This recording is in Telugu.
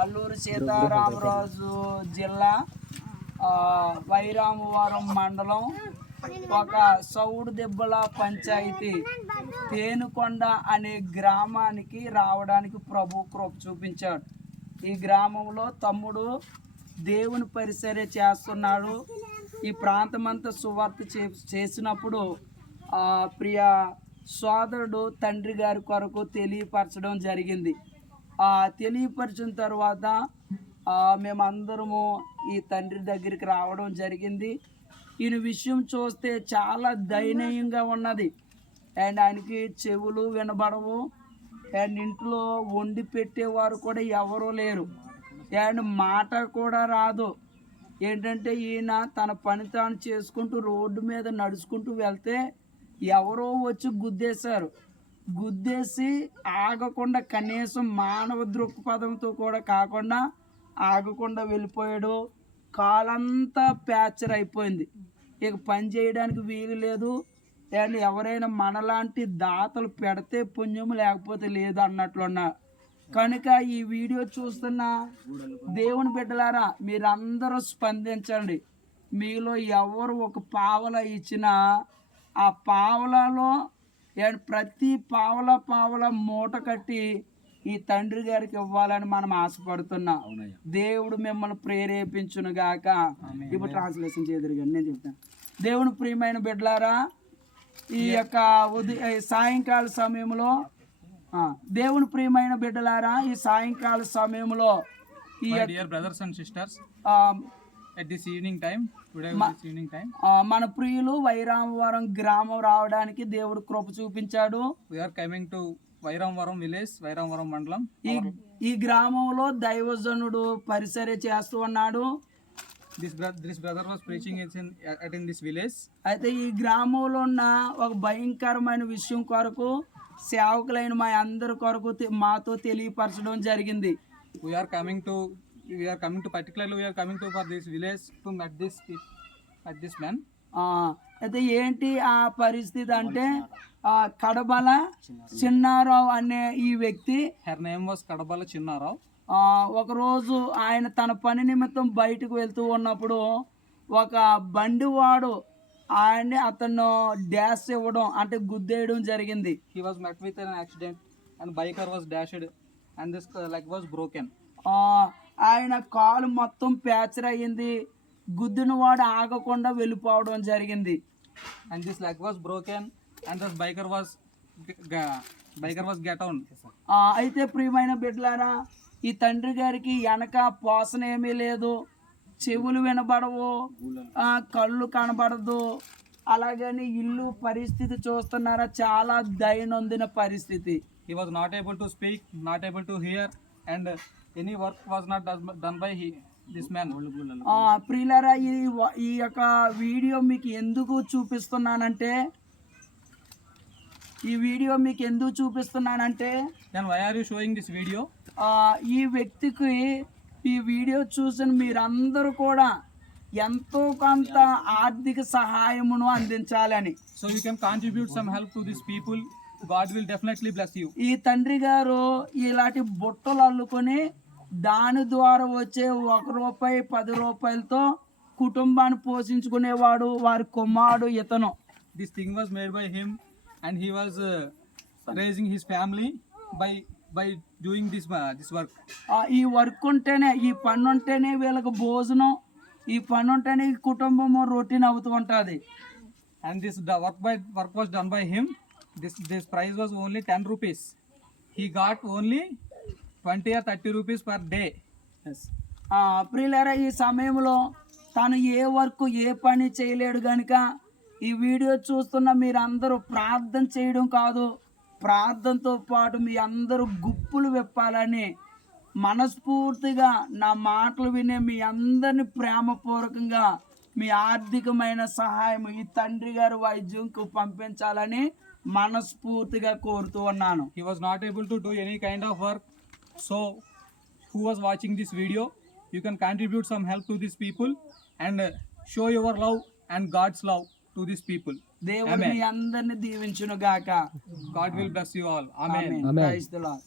అల్లూరు సీతారామరాజు జిల్లా వైరామవరం మండలం ఒక సౌడు దెబ్బల పంచాయతీ తేనుకొండ అనే గ్రామానికి రావడానికి ప్రభు కృప చూపించాడు. ఈ గ్రామంలో తమ్ముడు దేవుని పరిచర్య చేస్తున్నాడు. ఈ ప్రాంతమంతా సువార్త చేసినప్పుడు ప్రియ సోదరుడు తండ్రి గారి కొరకు తెలియపరచడం జరిగింది. తెలియపరిచిన తర్వాత మేమందరము ఈ తండ్రి దగ్గరికి రావడం జరిగింది. ఈయన విషయం చూస్తే చాలా దయనీయంగా ఉన్నది. అండ్ ఆయనకి చెవులు వినబడవు. అండ్ ఇంట్లో వండి పెట్టేవారు కూడా ఎవరూ లేరు. అండ్ మాట కూడా రాదు. ఏంటంటే ఈయన తన పని తాను చేసుకుంటూ రోడ్డు మీద నడుచుకుంటూ వెళ్తే ఎవరో వచ్చి గుద్దేసి ఆగకుండా కనీసం మానవ దృక్పథంతో కూడా కాకుండా ఆగకుండా వెళ్ళిపోయాడు. కాలంతా ప్యాచర్ అయిపోయింది. ఇక పని చేయడానికి వీలు లేదు. అండ్ ఎవరైనా మనలాంటి దాతలు పెడితే పుణ్యం లేకపోతే లేదు అన్నట్లున్నా. కనుక ఈ వీడియో చూస్తున్న దేవుని బిడ్డలారా మీరందరూ స్పందించండి. మీలో ఎవరు ఒక పావల ఇచ్చినా ఆ పావలలో ప్రతి పావల మూట కట్టి ఈ తండ్రి గారికి ఇవ్వాలని మనం ఆశపడుతున్నాం. దేవుడు మిమ్మల్ని ప్రేరేపించును గాక. ఇప్పుడు ట్రాన్స్లేషన్ చేయదురుగాని నేను చెప్తాను. దేవుని ప్రియమైన బిడ్డలారా ఈ యొక్క సాయంకాల సమయంలో దేవుని ప్రియమైన బిడ్డలారా ఈ సాయంకాల సమయంలో brothers and sisters at this evening time మన ప్రియులు వైరామవరం గ్రామం రావడానికి దేవుడు కృప చూపించాడు. we are coming to Y. Ramavaram village, Y. Ramavaram మండలం. ఈ గ్రామంలో దైవజనుడు పరిచర్య చేస్తూ ఉన్నాడు. this brother was preaching in this village. అయితే ఈ గ్రామంలో ఉన్న ఒక భయంకరమైన విషయం కొరకు సేవకులైన మా అందరి కొరకు మాతో తెలియపరచడం జరిగింది. we are coming to particularly we are coming to for this village to meet this man. అయితే ఏంటి ఆ పరిస్థితి అంటే కడబల చిన్నారావు అనే ఈ వ్యక్తి, her name was కడబల చిన్నారావు. ఒకరోజు ఆయన తన పని నిమిత్తం బయటకు వెళ్తూ ఉన్నప్పుడు ఒక బండివాడు అతను డాష్ ఇవ్వడం అంటే గుద్దేయడం జరిగింది. he was met with an accident and biker was dashed and this leg was broken. ఆయన కాలు మొత్తం ప్యాచర్ అయ్యింది. గుద్దిన వాడు ఆగకుండా వెళ్ళిపోవడం జరిగింది. and this leg was broken and this biker was get on. అయితే ప్రియమైన బిడ్డలారా ఈ తండ్రి గారికి వెనక పోసన ఏమీ లేదు. చెవులు వినబడవు, కళ్ళు కనబడదు. అలాగని ఇల్లు పరిస్థితి చూస్తున్నారా, చాలా దయనొందిన పరిస్థితి. he was not able to speak, not able to hear and any work was not done by this man. ప్రియులారా ఈ యొక్క వీడియో మీకు ఎందుకు చూపిస్తున్నానంటే then why are you showing this video? ఈ వ్యక్తికి ఈ వీడియో చూసిన మీరందరూ కూడా ఎంతో కొంత ఆర్థిక సహాయమును అందించాలని. so you can contribute some help to these people. God will definitely bless you. ఈ తండ్రి గారు ఇలాంటి బుట్టలు అల్లుకొని దాని ద్వారా వచ్చే ₹1 ₹10తో కుటుంబాన్ని పోషించుకునేవాడు. వారి కుమారుడు ఇతను. this thing was made by him and he was raising his family by doing this work. ఈ వర్క్ ఉంటేనే, ఈ పని ఉంటేనే వీళ్ళకి భోజనం, ఈ పని ఉంటేనే కుటుంబం రొటీన్ అవుతూ ఉంటుంది. and the work was done by him. This price was only 10 rupees. He got only 20 or 30 rupees per day. ప్రియులారా ఈ సమయంలో తను ఏ వర్క్ ఏ పని చేయలేడు కనుక ఈ వీడియో చూస్తున్న మీరందరూ ప్రార్థన చేయడం కాదు, ప్రార్థనతో పాటు మీ అందరూ గుప్పులు విప్పాలని మనస్ఫూర్తిగా నా మాటలు వినే మీ అందరిని ప్రేమపూర్వకంగా మీ ఆర్థికమైన సహాయం ఈ తండ్రి గారి వైద్యంకు పంపించాలని మనస్ఫూర్తిగా కోరుతూ ఉన్నాను. He was not able to do any kind of work, so who was watching this video, you can contribute some help to these people and show your love and God's love to these people. దేవుడు మీ అందరిని దీవించును గాక. God will bless you all. Amen. Praise the Lord.